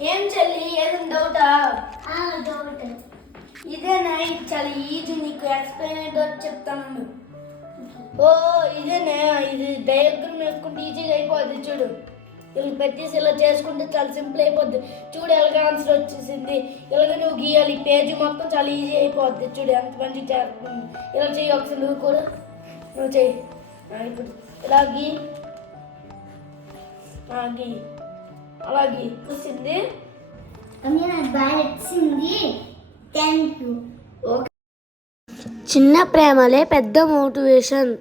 ఏం చెల్లి ఏదైనా డౌటా? డౌట్. ఇదేనా? ఇది చాలా ఈజీ, నీకు ఎక్స్ప్లెయిన్ అయ్యేటో చెప్తాను. ఓ ఇదేనా? ఇది డయాగ్రామ్ వేసుకుంటే ఈజీగా అయిపోద్ది చూడు. ఇలా పెట్టేసి ఇలా చేసుకుంటే చాలా సింపుల్ అయిపోద్ది. చూడు ఎలాగ ఆన్సర్ వచ్చేసింది. ఇలాగ నువ్వు గీయాలి, పేజీ మొత్తం చాలా ఈజీ అయిపోద్ది. చూడు ఎంత మంచి చేస్తుంది. ఇలా చెయ్యి ఒకసారి, నువ్వు కూడా నువ్వు చెయ్యి. ఇప్పుడు ఇలా గీ అలాగే చూసింది. నాకు బాగా నచ్చింది. Thank you. చిన్న ప్రేమలే పెద్ద మోటివేషన్.